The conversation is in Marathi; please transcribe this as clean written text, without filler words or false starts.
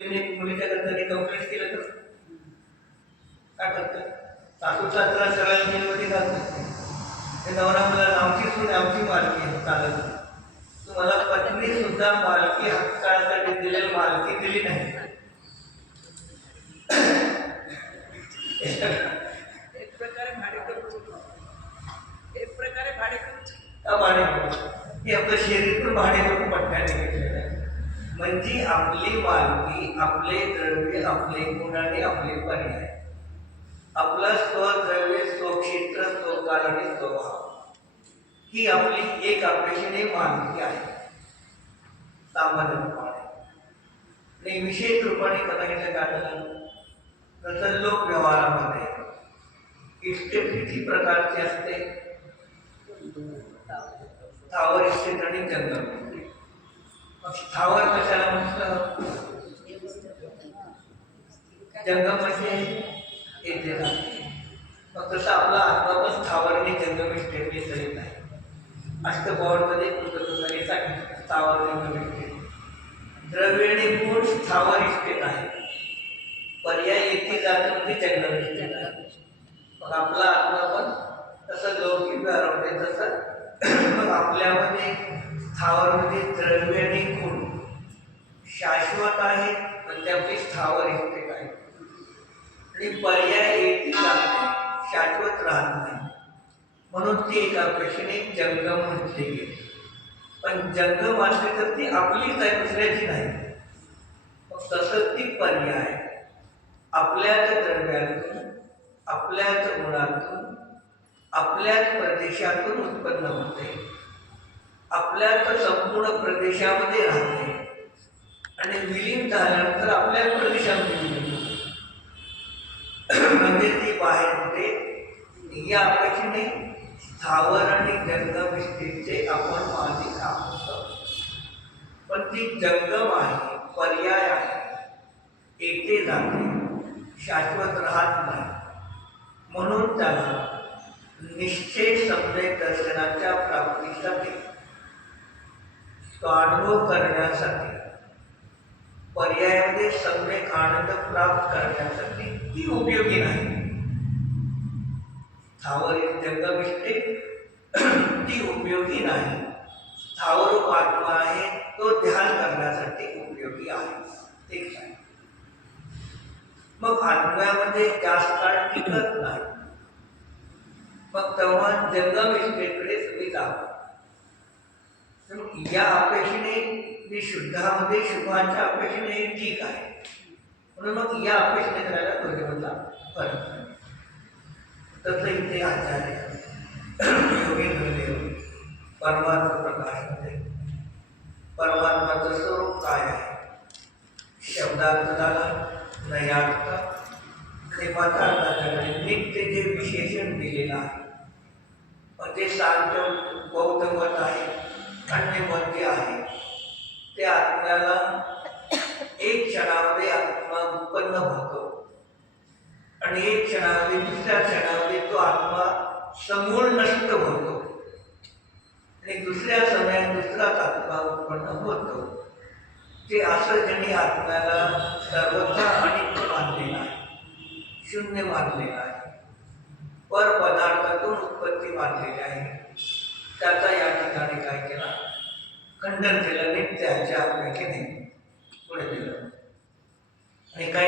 मुलीच्या घरच्यांनी कंप्लेंट केलं तर काय करतं? सासू सासरा सरळ जेलमध्ये घालतो. ते नवरा मला आमची सून आमची मालकी आहे चालत. तुम्हाला पत्नी सुद्धा मालकी हक्कासाठी दिलेली मालकी दिली नाही. एक प्रकारे भाडेकरू हे आपलं शरीर पण भाडेकरू पट्ट्याने घेतलेलं आहे. म्हणजे आपली मालकी, आपले द्रव्य, आपले गुण आणि आपले पर्याय, आपलं स्वद्रव्य, स्वक्षेत्र, स्वकाल आणि स्वभाव ही आपली एक अपेक्षेने मालकी आहे सामान्य रूपाने. आणि विशेष रूपाने कदाचित काय झालं तर लोक व्यवहारामध्ये इष्टेप किती प्रकारचे असते? स्थावर इष्टेप आणि जंगम. स्थावर कशाला म्हटलं? जंगम म्हणजे येते जाते. मग तसं आपला आत्मा पण स्थावर आणि जंगम इष्टेपने सहित आहे. अष्टपौर्णमध्ये पुस्तकाने सांगितलं स्थावर जंगम इष्टेप. द्रव्य आणि गुण स्थावर इष्टेप आहे. पर्याय येते जाते म्हणजे जंगम इष्टेप आहे. मग आपला आत्मा पण तसं लौकिक व्यवहारामध्ये तसं मग आपल्यामध्ये स्थावर म्हणजे द्रव्य आणि गुण शाश्वत आहे, पण त्यापैकी स्थावर इष्टेप आहे. आणि पर्याय येते जाते, शाश्वत राहत नाही. म्हणून ती एका पेक्षेने जंगम म्हटले गेले. पण जंगम असली तर ती आपलीच आहे, दुसऱ्याची नाही. मग तसंच ती पर्याय आपल्याच द्रव्यातून, आपल्याच गुणातून, आपल्याच प्रदेशातून उत्पन्न होते, आपल्याच संपूर्ण प्रदेशामध्ये राहते आणि विलीन झाल्यानंतर आपल्याच प्रदेशामध्ये विलीन होते. म्हणजे ती बाहेर होते. या अपेक्षेने स्थावर आणि जंगम इष्टेपचे आपण मालिक आहोत. पण ती जंगम आहे, पर्याय आहे, येते जाते, शाश्वत राहत नाही. म्हणून त्याला निश्चय सम्यक दर्शनाच्या प्राप्तीसाठी, अनुभव करण्यासाठी, पर्यायामध्ये सम्यक आनंद प्राप्त करण्यासाठी ती उपयोगी नाही. स्थावर जंगम इष्टेप ती उपयोगी नाही. स्थावर आत्मा आहे तो ध्यान करण्यासाठी उपयोगी आहे. ठीक आहे. मग आत्म्यामध्ये जास्त काळ टिकत नाही. मग तेव्हा जंगम इष्टेकडे तुम्ही जावा. या अपेक्षेने जी शुद्धामध्ये शुभाच्या अपेक्षेने ठीक आहे. म्हणून मग या अपेक्षेने करायला प्रगतीला फरक नाही. तसं इथे आचार्य योगेंद्र देव परमात्मा प्रकाशमध्ये परमात्माचं स्वरूप काय आहे, शब्दार्थ झाला, नयार्थ आणि पदार्थाच्याकडे नित्य जे विशेषण दिलेलं आहे. म्हणजे सांख्य बौद्ध मत आहे, अन्य मत जे आहे ते आत्म्याला एक क्षणामध्ये आत्मा उत्पन्न होतो आणि एक क्षणामध्ये दुसऱ्या क्षणामध्ये तो आत्मा समूळ नष्ट होतो आणि दुसऱ्या समयात दुसराच आत्मा उत्पन्न होतो. ते असं ज्यांनी आत्म्याला सर्वथा अनित्य मानलेला आहे, शून्य मानलेला आहे, पर पदार्थातून उत्पत्ती मानलेली आहे, त्याचा या ठिकाणी काय केला? खंडन केलं. नित्याच्या अपेक्षेने पुढे दिलं. आणि काही